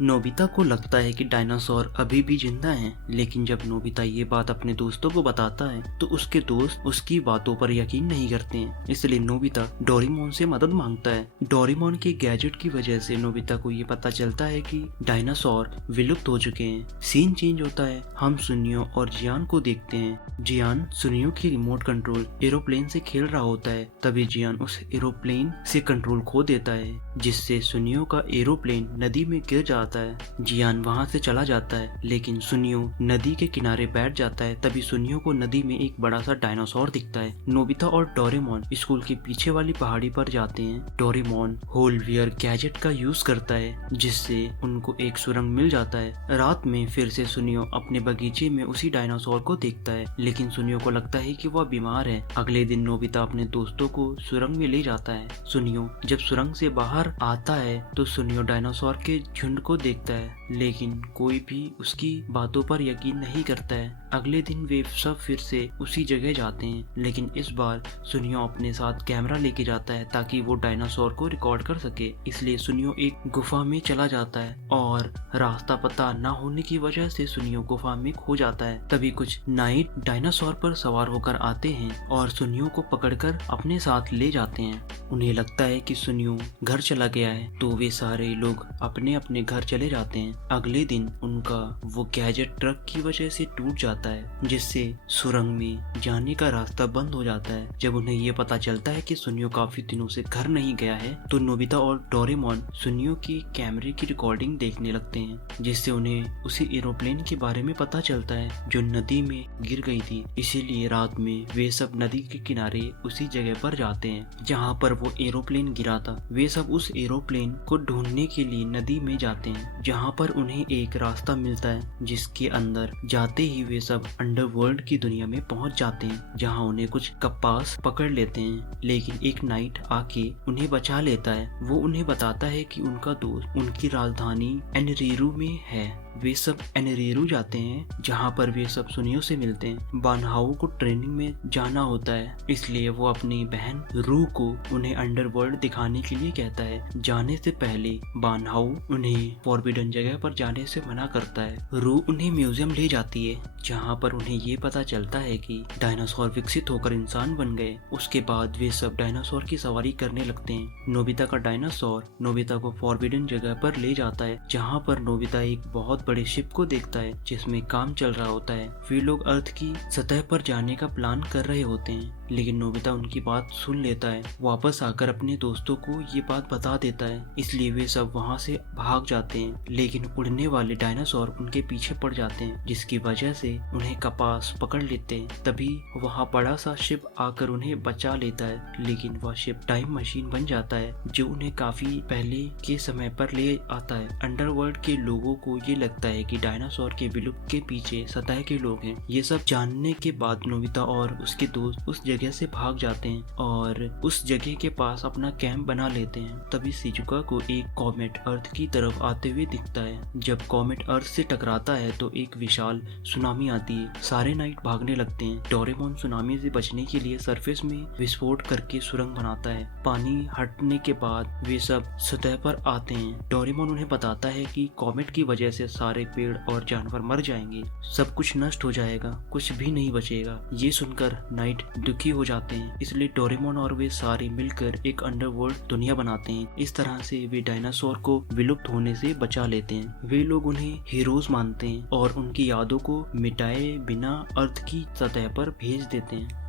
Nobita को लगता है कि डायनासोर अभी भी जिंदा हैं, लेकिन जब नोबिता ये बात अपने दोस्तों को बताता है तो उसके दोस्त उसकी बातों पर यकीन नहीं करते हैं। इसलिए नोबिता डोरेमोन से मदद मांगता है। डोरेमोन के गैजेट की वजह से नोबिता को ये पता चलता है कि डायनासोर विलुप्त हो चुके हैं। सीन चेंज होता है, हम सुनियो और जियान को देखते हैं। जियान सुनियो की रिमोट कंट्रोल एरोप्लेन से खेल रहा होता है। तभी जियान उस एरोप्लेन से कंट्रोल खो देता है, जिससे सुनियो का एरोप्लेन नदी में गिर जाता है। जियान वहां से चला जाता है, लेकिन सुनियो नदी के किनारे बैठ जाता है। तभी सुनियो को नदी में एक बड़ा सा डायनासोर दिखता है। नोबिता और डोरेमोन स्कूल के पीछे वाली पहाड़ी पर जाते हैं। डोरेमोन होलवियर गैजेट का यूज करता है, जिससे उनको एक सुरंग मिल जाता है। रात में फिर से सुनियो अपने बगीचे में उसी डायनासोर को देखता है, लेकिन सुनियो को लगता है कि वह बीमार है। अगले दिन नोबिता अपने दोस्तों को सुरंग में ले जाता है। सुनियो जब सुरंग से बाहर आता है तो सुनियो डायनासोर के झुंड को देखता है, लेकिन कोई भी उसकी बातों पर यकीन नहीं करता है। अगले दिन वे सब फिर से उसी जगह जाते हैं, लेकिन इस बार सुनियो अपने साथ कैमरा लेके जाता है ताकि वो डायनासोर को रिकॉर्ड कर सके। इसलिए सुनियो एक गुफा में चला जाता है और रास्ता पता न होने की वजह से सुनियो गुफा में खो जाता है। तभी कुछ नाइट डायनासोर पर सवार होकर आते हैं और सुनियो को पकड़कर अपने साथ ले जाते हैं। उन्हें लगता है कि सुनियो घर चला गया है, तो वे सारे लोग अपने अपने घर चले जाते हैं। अगले दिन उनका वो गैजेट ट्रक की वजह से टूट जाता है, जिससे सुरंग में जाने का रास्ता बंद हो जाता है। जब उन्हें ये पता चलता है कि सुनियो काफी दिनों से घर नहीं गया है, तो नोबिता और डोरेमोन सुनियो की कैमरे की रिकॉर्डिंग देखने लगते हैं, जिससे उन्हें उसी एरोप्लेन के बारे में पता चलता है जो नदी में गिर गई थी। इसीलिए रात में वे सब नदी के किनारे उसी जगह पर जाते हैं जहाँ पर वो एरोप्लेन गिरा था। वे सब उस एरोप्लेन को ढूंढने के लिए नदी में जाते हैं, जहाँ पर उन्हें एक रास्ता मिलता है, जिसके अंदर जाते ही वे सब अंडरवर्ल्ड की दुनिया में पहुंच जाते हैं, जहाँ उन्हें कुछ कप्पास पकड़ लेते हैं। लेकिन एक नाइट आके उन्हें बचा लेता है। वो उन्हें बताता है कि उनका दोस्त उनकी राजधानी एनरीरू में है। वे सब एनरीरू जाते हैं, जहाँ पर वे सब सुनियो से मिलते हैं। बानहाउ को ट्रेनिंग में जाना होता है, इसलिए वो अपनी बहन रू को उन्हें अंडरवर्ल्ड दिखाने के लिए कहता है। जाने से पहले बानहाउ उन्हें फॉरबिडन जगह पर जाने से मना करता है। रू उन्हें म्यूजियम ले जाती है, जहाँ पर उन्हें ये पता चलता है कि डायनासोर विकसित होकर इंसान बन गए। उसके बाद वे सब डायनासोर की सवारी करने लगते हैं। नोबिता का डायनासोर नोबिता को फॉरबिडन जगह पर ले जाता है, जहाँ पर नोबिता एक बहुत बड़े शिप को देखता है जिसमें काम चल रहा होता है। वे लोग अर्थ की सतह पर जाने का प्लान कर रहे होते हैं, लेकिन नोबिता उनकी बात सुन लेता है। वापस आकर अपने दोस्तों को ये बात बता देता है, इसलिए वे सब वहाँ से भाग जाते हैं। लेकिन उड़ने वाले डायनासोर उनके पीछे पड़ जाते हैं, जिसकी वजह से उन्हें कपास पकड़ लेते हैं। तभी वहाँ बड़ा सा शिप आकर उन्हें बचा लेता है, लेकिन वह शिप टाइम मशीन बन जाता है, जो उन्हें काफी पहले के समय पर ले आता है। अंडरवर्ल्ड के लोगों को ये लगता है कि डायनासोर के विलुप्त के पीछे सतह के लोग हैं। ये सब जानने के बाद नोबिता और उसके दोस्त उस जगह से भाग जाते हैं और उस जगह के पास अपना कैंप बना लेते हैं। तभी शिजुका को एक कॉमेट अर्थ की तरफ आते हुए दिखता है। जब कॉमेट अर्थ से टकराता है तो एक विशाल सुनामी आती है। सारे नाइट भागने लगते हैं। डोरेमोन सुनामी से बचने के लिए सरफेस में विस्फोट करके सुरंग बनाता है। पानी हटने के बाद वे सब सतह पर आते हैं। डोरेमोन उन्हें बताता है कि कॉमेट की वजह से सारे पेड़ और जानवर मर जाएंगे, सब कुछ नष्ट हो जाएगा, कुछ भी नहीं बचेगा। ये सुनकर नाइट दुखी हो जाते हैं, इसलिए डोरेमोन और वे सारे मिलकर एक अंडरवर्ल्ड दुनिया बनाते हैं। इस तरह से वे डायनासोर को विलुप्त होने से बचा लेते हैं। वे लोग उन्हें हीरोज मानते हैं और उनकी यादों को मिटाए बिना अर्थ की सतह पर भेज देते हैं।